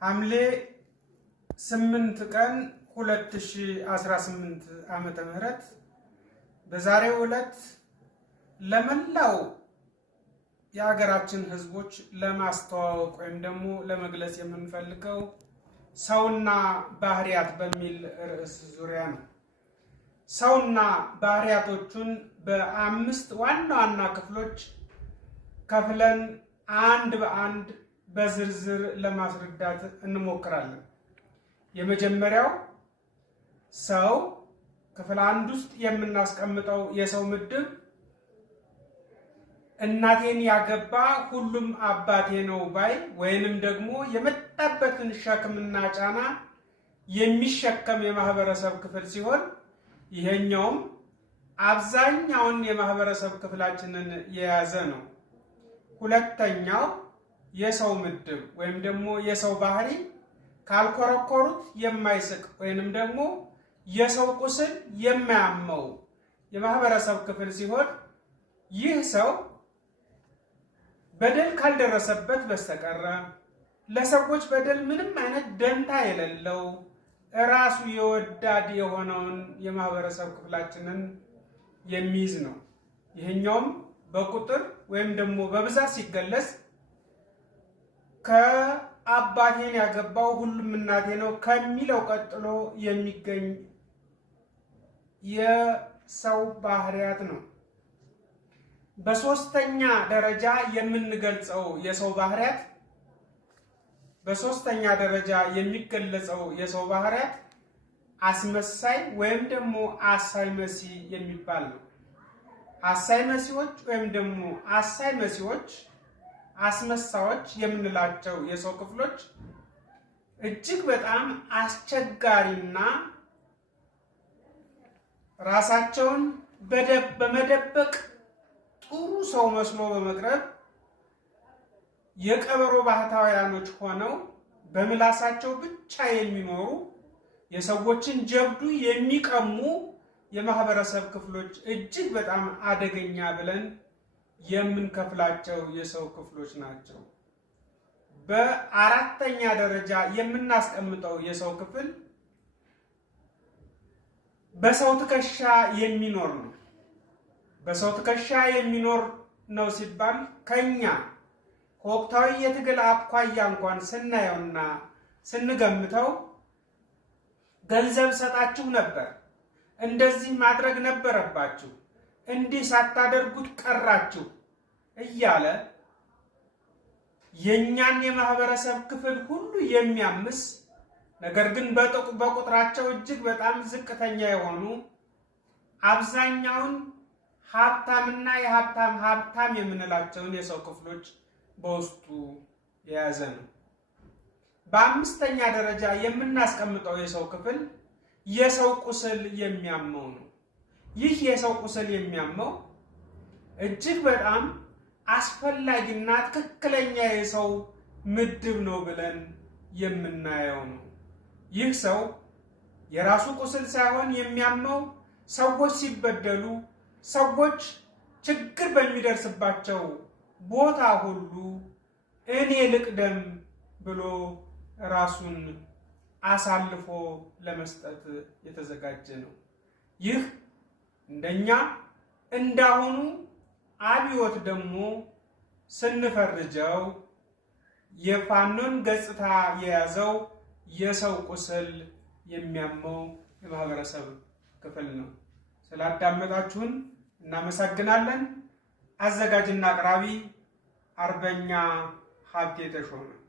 ሐምሌ 8 ቀን 2018 ዓመተ ምህረት በዛሬው ዕለት ለመላው የሀገራችን ህዝቦች ለማስተዋወቅ ወይም ደግሞ ለመግለጽ የምንፈልገው ሰውና ባህሪያት በሚል ርዕስ ዙሪያ ነው። ሰውና ባህሪያቶቹን በአምስት ዋና ዋና ክፍሎች ከፍለን አንድ በአንድ በዝርዝር ለማስረዳት እንሞክራለን። የመጀመሪያው ሰው ክፍል 1 ውስጥ የምናስቀምጠው የሰው ምድብ እናቴን ያገባ ሁሉም አባቴ ነው ባይ ወይንም ደግሞ የመጣበትን ሸክምና ጫና የሚሸከም የማህበረሰብ ክፍል ሲሆን ይሄኛውም አብዛኛውን የማህበረሰብ ክፍላችንን የያዘ ነው። ሁለተኛው የሰው ምድብ ወይም ደግሞ የሰው ባህሪ ካልኮረኮሩት የማይስቅ ወይንም ደግሞ የሰው ቁስል የማያመው የማህበረሰብ ክፍል ሲሆን ይህ ሰው በደል ካልደረሰበት በስተቀር ለሰዎች በደል ምንም አይነት ደንታ የሌለው ራሱ የወዳድ የሆነውን የማህበረሰብ ክፍላችንን የሚይዝ ነው። ይሄኛውም በቁጥር ወይም ደግሞ በብዛት ሲገለጽ ከአባቴን ያገባው ሁሉም እናቴ ነው ከሚለው ቀጥሎ የሚገኝ የሰው ባህሪያት ነው። በሶስተኛ ደረጃ የምንገልጸው የሰው ባህሪያት በሶስተኛ ደረጃ የሚገለጸው የሰው ባህሪያት አስመሳይ ወይም ደግሞ አሳይ መሲ የሚባል ነው። አሳይ መሲዎች ወይም ደግሞ አሳይ መሲዎች አስመሳዮች የምንላቸው የሰው ክፍሎች እጅግ በጣም አስቸጋሪና ራሳቸውን በመደበቅ ጥሩ ሰው መስሎ በመቅረብ የቀበሮ ባህታውያኖች ሆነው በምላሳቸው ብቻ የሚኖሩ የሰዎችን ጀብዱ የሚቀሙ የማህበረሰብ ክፍሎች እጅግ በጣም አደገኛ ብለን የምንከፍላቸው የሰው ክፍሎች ናቸው። በአራተኛ ደረጃ የምናስቀምጠው የሰው ክፍል በሰው ትከሻ የሚኖር ነው። በሰው ትከሻ የሚኖር ነው ሲባል ከኛ ከወቅታዊ የትግል አኳያ እንኳን ስናየውና ስንገምተው ገንዘብ ሰጣችሁ ነበር፣ እንደዚህ ማድረግ ነበረባችሁ፣ እንዲህ ሳታደርጉት ቀራችሁ እያለ የኛን የማህበረሰብ ክፍል ሁሉ የሚያምስ ነገር ግን በቁጥራቸው እጅግ በጣም ዝቅተኛ የሆኑ አብዛኛውን ሀብታምና የሀብታም ሀብታም የምንላቸውን የሰው ክፍሎች በውስጡ የያዘ ነው። በአምስተኛ ደረጃ የምናስቀምጠው የሰው ክፍል የሰው ቁስል የሚያመው ነው። ይህ የሰው ቁስል የሚያመው እጅግ በጣም አስፈላጊና ትክክለኛ የሰው ምድብ ነው ብለን የምናየው ነው። ይህ ሰው የራሱ ቁስል ሳይሆን የሚያመው ሰዎች ሲበደሉ፣ ሰዎች ችግር በሚደርስባቸው ቦታ ሁሉ እኔ ልቅደም ብሎ ራሱን አሳልፎ ለመስጠት የተዘጋጀ ነው። ይህ እንደኛ እንዳሁኑ አብዮት ደግሞ ስንፈርጀው የፋኖን ገጽታ የያዘው የሰው ቁስል የሚያመው የማህበረሰብ ክፍል ነው። ስላዳመጣችሁን እናመሰግናለን። አዘጋጅና አቅራቢ አርበኛ ሀብቴ ተሾመ።